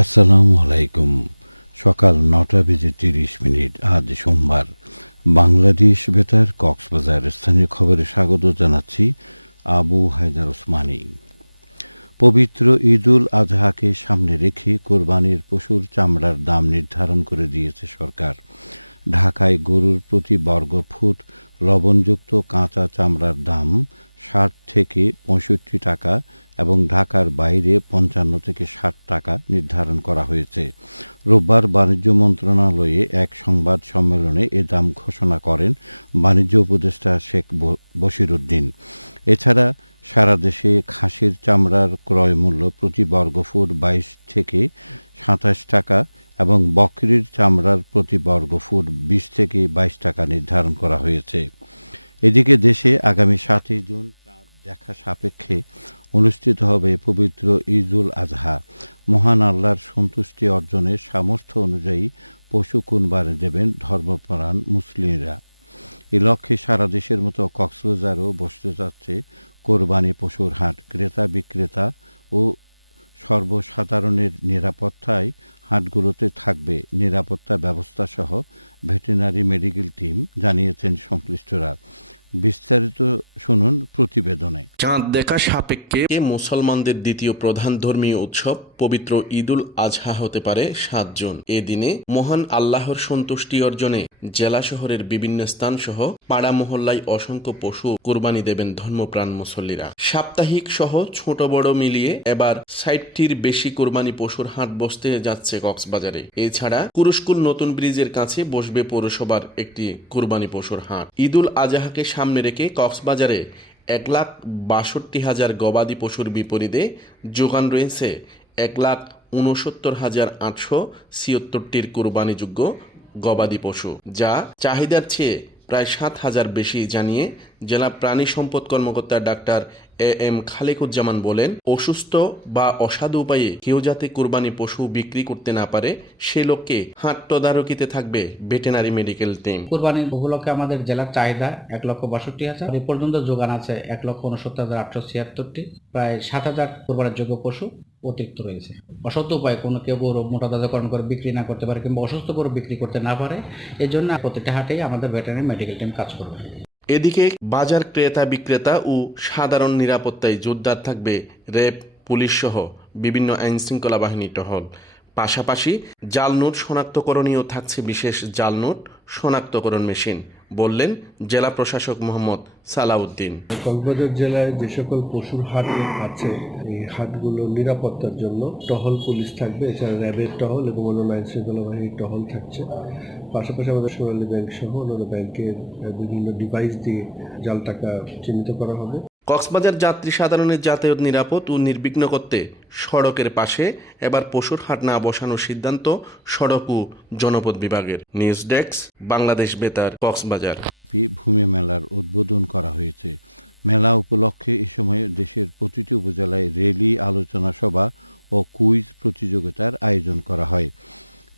আসসালামু আলাইকুম। সকাল নটা বেজে তিরিশ মিনিট, আজ সোমবার। বাংলাদেশ বেতার কক্সবাজার স্থানীয় খবরে স্বাগত জানাচ্ছি আবু হায়দার ওসমানী। পবিত্র ঈদুল আজহাকে সামনে রেখে কোরবানির পশুর চামড়ার দাম নির্ধারণ করে দিয়েছে সরকার। ঢাকায় গরুর প্রতি বর্গ ফুট লবণযুক্ত কাঁচা চামড়ার দাম ষাট থেকে পঁয়ষট্টি টাকা এবং ঢাকার বাইরে পঞ্চান্ন থেকে ষাট টাকা নির্ধারণ করা হয়েছে। রোববার বাণিজ্য মন্ত্রণালয়ে এক সংবাদ সম্মেলনে এ দাম ঘোষণা করেন বাণিজ্য উপদেষ্টা শেখ বশিরুদ্দিন। এছাড়া সারা দেশে খাসির চামড়ার ক্রয় মূল্য প্রতি বর্গফুট বাইশ থেকে সাতাশ টাকা এবং বকরির চামড়ার প্রতি বর্গফুট বিশ থেকে বাইশ টাকা নির্ধারণ করা হয়েছে। এদিকে দেশে আগামী সাতই জুন দেখা সাপেক্ষে অনুষ্ঠিত হবে পবিত্র ঈদুল আজহা। মহান আল্লাহর সন্তুষ্টি অর্জনের সামর্থ্য অনুযায়ী পশু কুরবানি দেবেন ধর্মপ্রাণ মুসলিমরা। এ লক্ষ্যে সারা দেশের মতো কক্সবাজারও বসতে যাচ্ছে কোরবানি পশুর হাট। ক্রেতা, বিক্রেতা ও সর্বসাধারণের নিরাপত্তায় হাটগুলোতে থাকবে নিরাপত্তা ব্যবস্থা সহ ভেটেরিনারি মেডিকেল টিম, জানিয়েছেন সংশ্লিষ্টরা। বিস্তারিত শুনুন প্রতিবেদনে। চাঁদ দেখা সাপেক্ষে মুসলমানদের দ্বিতীয় প্রধান ধর্মীয় উৎসব পবিত্র ঈদুল আজহা হতে পারে সাত জুন। এ দিনে মহান আল্লাহর সন্তুষ্টি অর্জনে জেলা শহরের বিভিন্ন স্থান সহ পাড়া মহল্লায় অসংখ্য পশু কোরবানি দেবেন ধর্মপ্রাণ মুসল্লিরা। সাপ্তাহিক সহ ছোট বড় মিলিয়ে এবার ষাটটির বেশি কোরবানি পশুর হাট বসতে যাচ্ছে কক্সবাজারে। এছাড়া কুরুস্কুল নতুন ব্রিজের কাছে বসবে পৌরসভার একটি কোরবানি পশুর হাট। ঈদুল আজহাকে সামনে রেখে কক্সবাজারে এক লাখ বাষট্টি হাজার গবাদি পশুর বিপরীতে যোগান রয়েছে এক লাখ উনসত্তর হাজার আটশো ছিয়ত্তরটির কোরবানিযোগ্য গবাদি পশু, যা চাহিদার চেয়ে প্রায় সাত হাজার বেশি জানিয়ে জেলা প্রাণী সম্পদ কর্মকর্তা ডাক্তার এ এম খালেকুজ্জামান বলেন, অসুস্থ বা অসাধু উপায়ে কেউ যাতে কোরবানি পশু বিক্রি করতে না পারে, সে লোককে হাট তদারকিতে থাকবে ভেটেনারি মেডিকেল টিম। কোরবানির উপলক্ষে আমাদের জেলার চাহিদা এক লক্ষ বাষট্টি হাজার। এ পর্যন্ত যোগান আছে এক লক্ষ উনসত্তর হাজার আটশো ছিয়াত্তরটি, প্রায় সাত হাজার কোরবানির যোগ্য পশু। অতিরিক্ত রয়েছে। অসৎ উপায় কোনো কেউ গরু মোটা তাজাকরণ করে বিক্রি না করতে পারে কিংবা অসুস্থ করে বিক্রি করতে না পারে এর জন্য প্রতিটা হাটেই আমাদের ভেটেরিনারি মেডিকেল টিম কাজ করবে। এদিকে বাজার ক্রেতা বিক্রেতা ও সাধারণ নিরাপত্তায় জোরদার থাকবে র্যাব পুলিশ সহ বিভিন্ন আইনশৃঙ্খলা বাহিনীর বাহিনী টহল। পাশাপাশি জাল নোট শনাক্তকরণীয় থাকছে বিশেষ জাল নোট শনাক্তকরণ মেশিন, বললেন জেলা প্রশাসক মোহাম্মদ সালাউদ্দিন। কক্সবাজার জেলায় যে সকল পশুর হাট আছে, এই হাটগুলো নিরাপত্তার জন্য টহল পুলিশ থাকবে, এছাড়া র্যাবের টহল এবং অন্যান্য আইন শৃঙ্খলা বাহিনীর টহল থাকছে। পাশাপাশি আমাদের সোনালী ব্যাংক সহ অন্যান্য ব্যাংকের বিভিন্ন ডিভাইস দিয়ে জাল টাকা চিহ্নিত করা হবে। কক্সবাজার যাত্রী সাধারণের যাতায়াত নিরাপদ ও নির্বিঘ্ন করতে সড়কের পাশে এবার পশুর হাট না বসানোর সিদ্ধান্ত সড়ক ও জনপদ বিভাগের। নিউজ ডেস্ক, বাংলাদেশ বেতার, কক্সবাজার। ভূমি মেলার উদ্বোধন করা হয়েছে। মেলা উপলক্ষে এ সময় দেশের প্রতিটি উপজেলায় রেলি আলোচনা সভা ও কুইজ প্রতিযোগিতার আয়োজন করা হয়।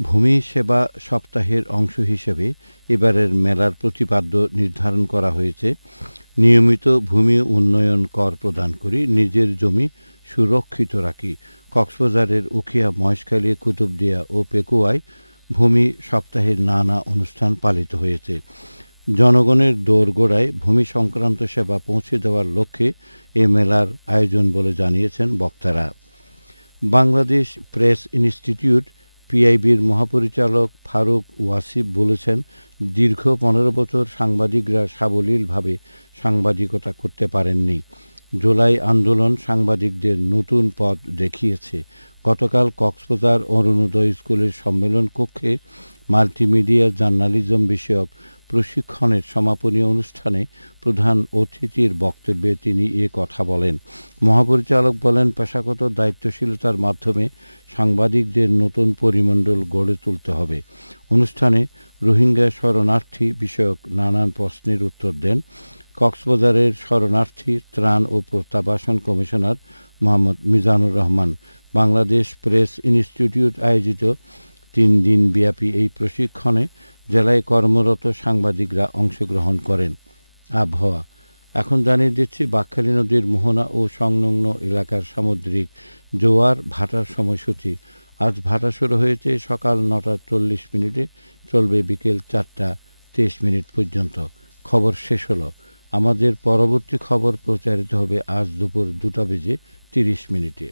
ভূমি সেবা সপ্তাহের অংশ হিসেবে এবারের মেলার প্রতিপাদ্য নির্ধারণ করা হয়েছে। নিয়মিত ভূমি উন্নয়ন কর প্রদান করি, নিজের জমি সুরক্ষিত রাখি। কক্সবাজারের উখিয়া, মহেশখালী, কুতুবদিয়া ও পেকুয়ায় ভূমি সপ্তাহের নানা অনুষ্ঠান পালিত হয়েছে। জনগণের দোরগোড়ায় ভূমি সংক্রান্ত সেবা পৌঁছে দেওয়ার লক্ষ্যে এ মেলার আয়োজন বলে জানিয়েছেন বক্তারা। বাংলাদেশ প্রেস ইনস্টিটিউট পিআইবির মহাপরিচালক ফারুক ওয়াসিফ বলেছেন দীর্ঘ পনেরো বছর সাংবাদিকরা সাবলীলভাবে সাংবাদিকতা করতে পারেননি। জুলাই আন্দোলন সাংবাদিকদের নতুন পথ দেখিয়েছে। গতকাল কক্সবাজার অরুণোদয় স্কুলের সম্মেলন কক্ষে মাল্টিমিডিয়া জার্নালিজম বিষয়ক প্রশিক্ষণের সমাপনী অনুষ্ঠানে প্রধান অতিথির বক্তব্যে তিনি এ কথা বলেন। মহাপরিচালক বলেন, পেশাগত দায়িত্বশীলতার মাধ্যমে সাংবাদিকদের নতুন পরিমণ্ডল গড়ে তুলতে হবে। অনুষ্ঠানে রোহিঙ্গা শরণার্থী বিষয়ক নানান প্রশ্নের উত্তর দেন। কক্সবাজারের শরণার্থী ত্রাণ ও প্রত্যাবাসন commissioner Mohammad Mizanur Rahman, Bangladesh press institute আয়োজিত তিন দিন ব্যাপী এই প্রশিক্ষণে জেলায় কর্মরত সাংবাদিকরা অংশগ্রহণ করেন। আবহাওয়া। এখন জানিয়ে দিচ্ছি, বাকখালী নদীর মোহনা ও সংলগ্ন এলাকার সামুদ্রিক জোয়ার ভাটার সময়সূচি। আজ ভাটা শুরু হয়েছে সকাল নটা চল্লিশ মিনিটে, চলবে বিকেল চারটা তেইশ মিনিট পর্যন্ত। খবর শেষ হলো। আমাদের পরবর্তী খবর প্রচারিত হবে আজ দুপুর দুটা বেজে তিরিশ মিনিটে।